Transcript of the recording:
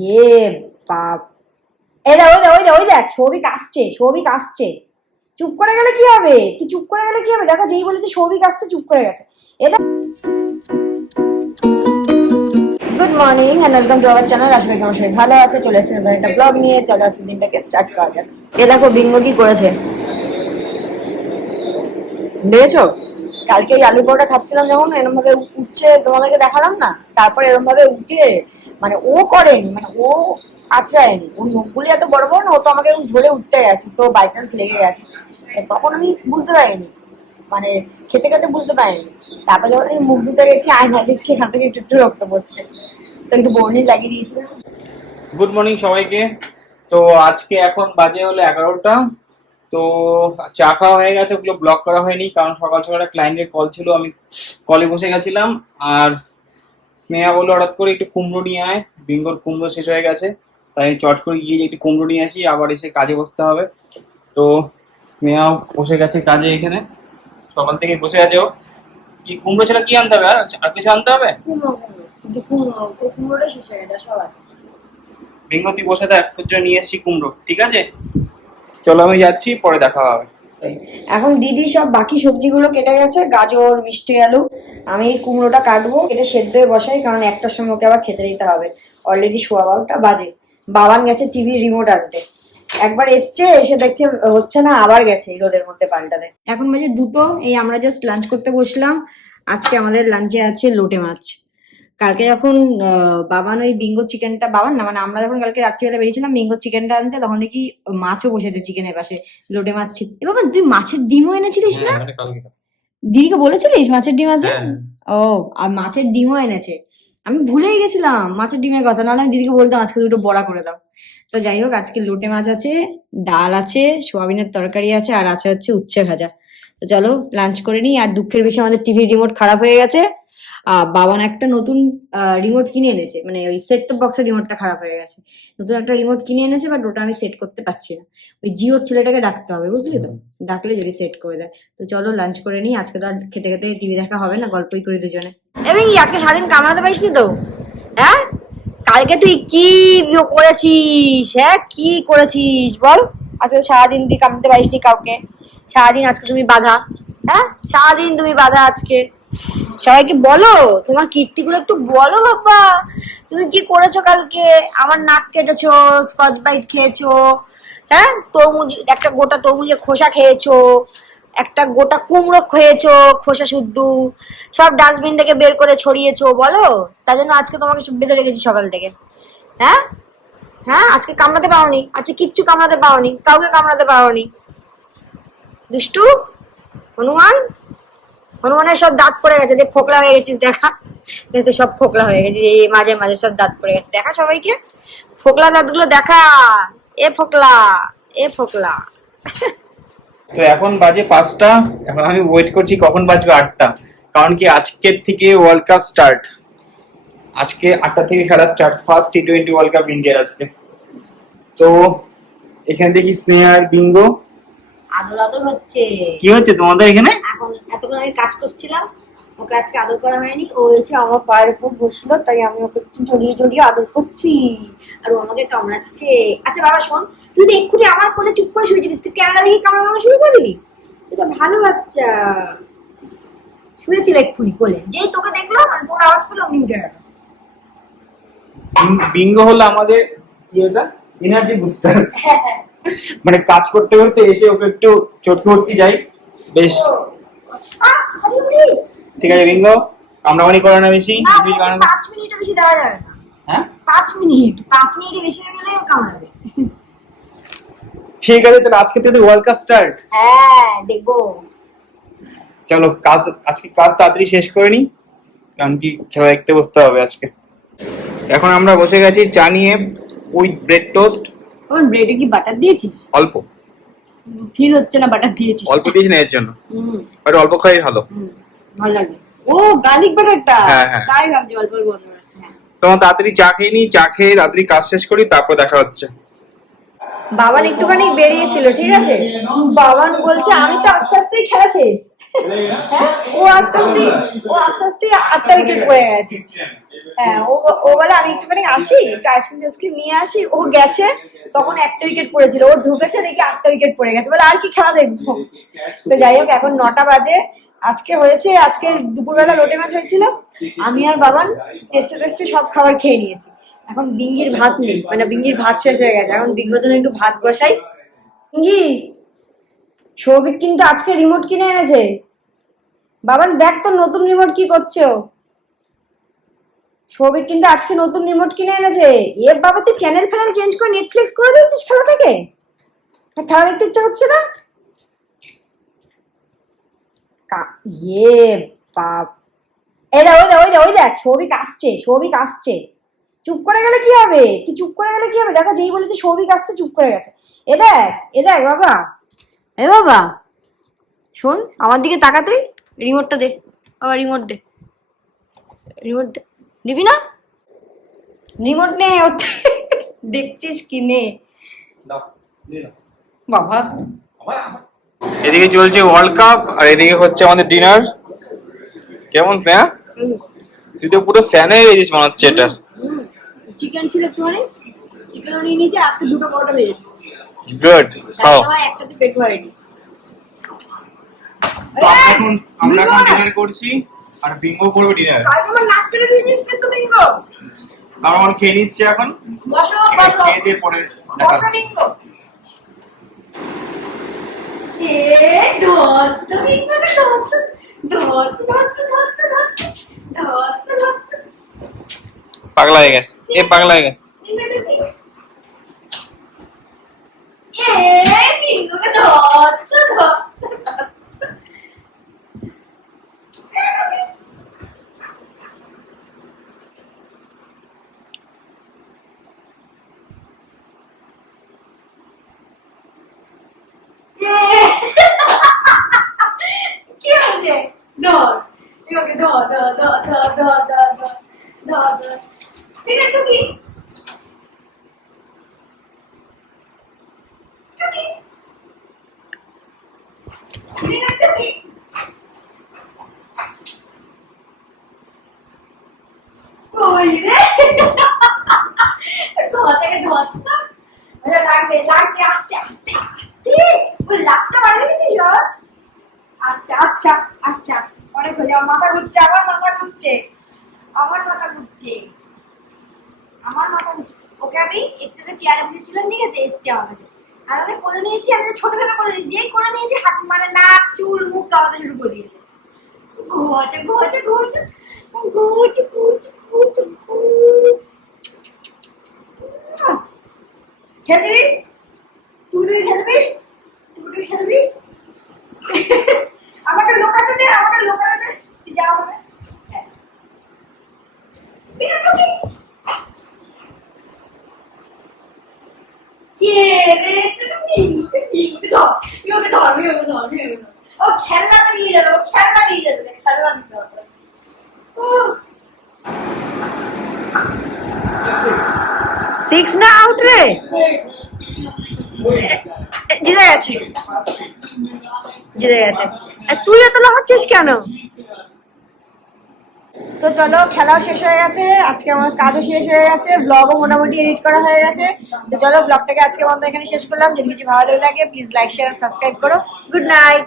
ইয়ে বাপ, এই দেখ ওই দেখ ওই দেখ ওই দেখ সৌভিক আসছে, সৌভিক আসছে। চুপ করে গেলে কি হবে? কি চুপ করে গেলে কি হবে? দেখো যেই বলেছি সৌভিক আসছে চুপ করে গেছে। এটা good morning and welcome to our channel. আশা করি তোমার সবাই ভালো আছে। চলে এসেছি নতুন একটা ব্লগ নিয়ে। চলো আজকে দিনটাকে স্টার্ট করা যাক। এ দেখো বিঙ্গো কি করেছে দেখেছো? কালকে এই আলু পরোটা খাচ্ছিলাম যখন এরকম ভাবে উঠছে, তোমাদেরকে দেখালাম না? তারপর এরকম ভাবে উঠে মানে ও করেনি, মানে ও আছড়ায়নি, ওর মুখগুলি এত বড় বড় না, ও তো আমাকে এরকম ধরে উঠতে গেছে, তো বাই চান্স লেগে গেছে। তখন আমি বুঝতে পারিনি, মানে খেতে খেতে বুঝতে পারিনি। তারপর যখন আমি মুখ ধুতে গেছি আয়না দেখছি এখান থেকে একটু একটু রক্ত পড়ছে, তো একটু বর্নি লাগিয়ে দিয়েছিলাম। গুড মর্নিং সবাইকে। তো আজকে এখন বাজে হলো 11টা। তো চা খাওয়া হয়ে গেছে, ওগুলো ব্লক করা হয়নি কারণ সকাল সকাল ক্লায়েন্টের কল ছিল, আমি কলে বসে গেছিলাম। আর স্নেহা বললো হঠাৎ করে একটু কুমড়ো নিয়ে আয়, বিঙ্গোর কুমড়ো শেষ হয়ে গেছে, তাই চট করে গিয়ে একটু কুমড়ো নিয়ে আসি, আবার এসে কাজে বসতে হবে। তো স্নেহাও বসে গেছে কাজে, এখানে সকাল থেকে বসে আছে। ও কি কুমড়ো ছাড়া কি আনতে হবে? আর কিছু আনতে হবে? কুমড়োটাই শেষ হয়ে গেছে, সব আছে। বিঙ্গো তুই বসে থাক, তোর জন্য নিয়ে এসছি কুমড়ো, ঠিক আছে? চলো আমি যাচ্ছি, পরে দেখা হবে। এখন দিদি সব বাকি সবজিগুলো কেটে গেছে, গাজর মিষ্টি আলু। আমি এই কুমড়োটা কাটবো, এটা সেদ্ধ হয়ে বসাই, কারণ একটার সময় ওকে আবার খেতে দিতে হবে। অলরেডি 12:15 বাজে। বাবান গেছে টিভি রিমোট আনতে, একবার এসছে, এসে দেখছে হচ্ছে না, আবার গেছে এই রোদের মধ্যে পাল্টাতে। এখন বাজে 2টো। এই আমরা জাস্ট লাঞ্চ করতে বসলাম। আজকে আমাদের লাঞ্চে আছে লোটে মাছ। কালকে যখন বাবান ওই বিঙ্গো চিকেনটা, বাবান না মানে আমরা যখন কালকে রাত্রিবেলা বেরিয়েছিলাম বিঙ্গো চিকেনটা আনতে, তখন দেখি মাছও বসেছে চিকেনের পাশে, লোটে মাছ। এবার তুই মাছের ডিমও এনেছিলিস না? দিদিকে বলেছিলিস মাছের ডিম আছে? ও, আর মাছের ডিমও এনেছে। আমি ভুলেই গেছিলাম মাছের ডিমের কথা, নাহলে আমি দিদিকে বলতাম আজকে দুটো বড়া করে দাও। তো যাই হোক, আজকে লোটে মাছ আছে, ডাল আছে, সোয়াবিনের তরকারি আছে, আর আছে হচ্ছে উচ্ছে ভাজা। তো চলো লাঞ্চ করে নিই। আর দুঃখের বিষয় আমাদের টিভির রিমোট খারাপ হয়ে গেছে। বাবান একটা নতুন রিমোট কিনে এনেছে, মানে ওই সেট টপ বক্সের রিমোটটা খারাপ হয়ে গেছে। নতুন একটা রিমোট কিনে এনেছে, বাট ওটা আমি সেট করতে পারছি না। ওই জিওর ছেলেটাকে ডাকতে হবে, বুঝলি তো? ডাকলে যদি সেট করে দেয়। তো চলো লাঞ্চ করে নিই। আজকে তো আর খেতে খেতে টিভি দেখা হবে না, গল্পই করি দুজনে। এবং আজকে সারাদিন কামড়াতে পারিসনি তো? হ্যাঁ, কালকে তুই কি করেছিস? হ্যাঁ, কি করেছিস বল? আজকে সারাদিন তুই কামড়াতে পারিসনি কাউকে। সারাদিন আজকে তুমি বাধা। হ্যাঁ, সারাদিন তুমি বাধা আজকে। সবাইকে বলো তোমার কীর্তিগুলো একটু বলো বাবা। তুমি কি করেছো কালকে? আমার নাক কেটেছো, স্কচ বাইট খেয়েছো, হ্যাঁ, তরমুজ একটা গোটা তরমুজের খোসা খেয়েছো, একটা গোটা কুমড়ো খেয়েছো খোসা শুদ্ধ, সব ডাস্টবিন থেকে বের করে ছড়িয়েছো। বলো, তার জন্য আজকে তোমাকে সব বেঁধে রেখেছি সকাল থেকে। হ্যাঁ হ্যাঁ, আজকে কামড়াতে পারোনি, আজকে কিচ্ছু কামড়াতে পারোনি, কাউকে কামড়াতে পারোনি। দুষ্টু হনুমান, হনুমানের সব দাঁত পড়ে গেছে, দেখ ফোকলা হয়ে গেছিস, দেখা তো সব ফোকলা হয়ে গেছে, এই মাঝে মাঝে সব দাঁত পড়ে গেছে, দেখা সবাইকে ফোকলা দাঁতগুলো দেখা। এ ফোকলা, এ ফোকলা। তো এখন বাজে 5টা, এখন আমি ওয়েট করছি কখন বাজবে 8টা, কারণ কি আজকের থেকে ওয়ার্ল্ড কাপ স্টার্ট। আজকে 8টা থেকে খেলা start, first T20 world cup ইন্ডিয়ার আজকে। তো এখানে দেখি স্নেহা আর বিঙ্গো আদর আদর হচ্ছে। কি হচ্ছে তোমাদের এখানে? এখন এতক্ষণ আমি কাজ করছিলাম, ওকে আজকে আদর করা হয়নি। ও এসে আমার পায়ের উপর বসলো, তাই আমি ওকে জড়িয়ে জড়িয়ে আদর করছি, আর ও আমাকে কামড়াচ্ছে। আচ্ছা বাবা শোন, তুই তো এক্ষুনি আমার কোলে চুপ করে শুয়েছিলিস, তুই ক্যামেরা দেখে কামড়ানো শুরু করে দিলি? এটা ভালো বাচ্চা। শুয়েছিল এক্ষুনি কোলে, যেই তোকে দেখলাম মানে তোর আওয়াজ পেলো অমনি উঠে গেল। বিঙ্গো হলো আমাদের কি, ওটা এনার্জি বুস্টার। মানে কাজ করতে করতে এসে ওকে একটু চটকে উঠতে যাই, বেশ। ঠিক আছে বিঙ্গো, কামড়ামানি করে না বেশি। 5 মিনিটের বেশি দেওয়া যাবে না। হ্যাঁ 5 মিনিটের বেশি হয়ে গেলে কামড়াবে। ঠিক আছে, তাহলে আজকে থেকে ওয়ার্ল্ড কাপ স্টার্ট। হ্যাঁ দেখবো। চলো আজকে কাজ তাড়াতাড়ি শেষ করে নি, কারণ কি খেলা দেখতে বসতে হবে আজকে। এখন আমরা বসে গেছি চা নিয়ে, উইথ ব্রেড টোস্ট। ব্রেডে কি বাটার দিয়েছিস? অল্প, ফিল হচ্ছে না বাটার দিয়েছিস। অল্প দিয়েছি না এর জন্য, বাট অল্প খাই ভালো। ভালো লাগে। ও গার্লিক বাটারটা, হ্যাঁ হ্যাঁ, তাই ভাবছি অল্প অল্প বানাচ্ছি। তোমার তাড়াতাড়ি চা খেয়ে নি, চা খেয়ে তাড়াতাড়ি কাজ শেষ করি, তারপর দেখা হচ্ছে। বাবান একটুখানি বেরিয়েছিল, ঠিক আছে? বাবান বলছে আমি তো আস্তে আস্তেই খেলা শেষ। হ্যাঁ, ও আস্তে আস্তে 8টা উইকেট পড়ে গেছে। হ্যাঁ, ও বলে আমি একটুখানি আসি, একটু আইসক্রিম নিয়ে আসি। ও গেছে, তখন 1টা উইকেট পড়েছিল। ও ঢুকেছে, দেখি 8টা উইকেট পড়ে গেছে। বলে আর কি খেলা দেখবো। তো যাই হোক, এখন 9টা বাজে। আজকে দুপুরবেলা লোটে মাছ হয়েছিল। আমি আর বাবান টেস্টে সব খাবার খেয়ে নিয়েছি। এখন বিঙ্গির ভাত নেই, মানে বিঙ্গির ভাত শেষ হয়ে গেছে। এখন বিঙ্গোর জন্য একটু ভাত বসাই। বিঙ্গি, সৌভিক কিন্তু আজকে রিমোট কিনে এনেছে। বাবান দেখ তো নতুন রিমোট কি করছো। সৌভিক কিন্তু আজকে নতুন রিমোট কিনে এনেছে। এ বাবা, তুই চ্যানেল ফ্যানেল চেঞ্জ করে নেটফ্লিক্স করে দিয়েছিস খেলা থেকে? খেলা দেখতে ইচ্ছা হচ্ছে না? ইয়ে বাপ, ওই দেখ সৌভিক আসছে। চুপ করে গেলে কি হবে? দেখো, যেই বলেছি সৌভিক আসছে, চুপ করে গেছে। এ দেখ বাবা, বাবা শোন, আমার দিকে তাকা তুই। রিমোটটা দে বাবা, রিমোট দে। দিবি না? রিমোট নে। দেখছিস কি নে বাবা। এদিকে চলছে ওয়ার্ল্ড কাপ আর এদিকে হচ্ছে আমাদের ডিনার। কেমন ফ্যান? তুই তো পুরো ফ্যান হয়ে গেছিস মনে হচ্ছে এটা। চিকেন ছিল একটুখানি, চিকেনও নিয়ে নিয়েছে। আজকে 2টো পরোটা ভেজেছি। গুড, খাও। আমার একটাতে পেট ভরেনি। আমরা এখন ডিনার করছি আর বিঙ্গো করবে ডিনার। কালকে আমার নাক কেটে দিয়েছিস কিন্তু বিঙ্গো। আমার খেয়ে নিচ্ছে এখন। বসো খেয়ে দিয়ে পরে বসো বিঙ্গো। ধর তো বিঙ্গো, ধর। পাগলা হয়ে গেছে, পাগলা হয়ে গেছে। বিঙ্গোকে ধর। কি হয়েছে? ধর বিঙ্গোকে, ধর। ঠিক আছে, টুকি কই রে? লাগবে আস্তে। ওর লাভটা বাড়ি দেখেছিস? আস্তে। আচ্ছা অনেক হয়ে আমার মাথা ঘুরছে। ওকে আমি একটু চেয়ারে বসেছিলাম, ঠিক আছে, এসছি আমার কাছে। আর ওকে কোলে নিয়েছি, আমি ছোটবেলা কোলে নিয়েছি। যেই কোলে নিয়েছি, হাত মানে নাক চুল মুখ গাওয়াতে শুরু করে দিয়েছে। ঘুমাচ্ছে। খেলবি? তুই খেলবি? আমাকে লোকাতে দে। যাও হবে। কে রে? ধর। ও খেলনাটা নিয়ে যাবে। খেলনা নিতে হবে। 6 না, আউট রে। জিতে গেছে। আর তুই এত লাফাচ্ছিস কেন? তো চলো, খেলাও শেষ হয়ে গেছে। আজকে আমার কাজও শেষ হয়ে গেছে। ব্লগও মোটামুটি এডিট করা হয়ে গেছে। তো চলো, ব্লগটাকে আজকে বন্ধ এখানে শেষ করলাম। যদি কিছু ভালো লাগে প্লিজ লাইক শেয়ার সাবস্ক্রাইব করো। Good night.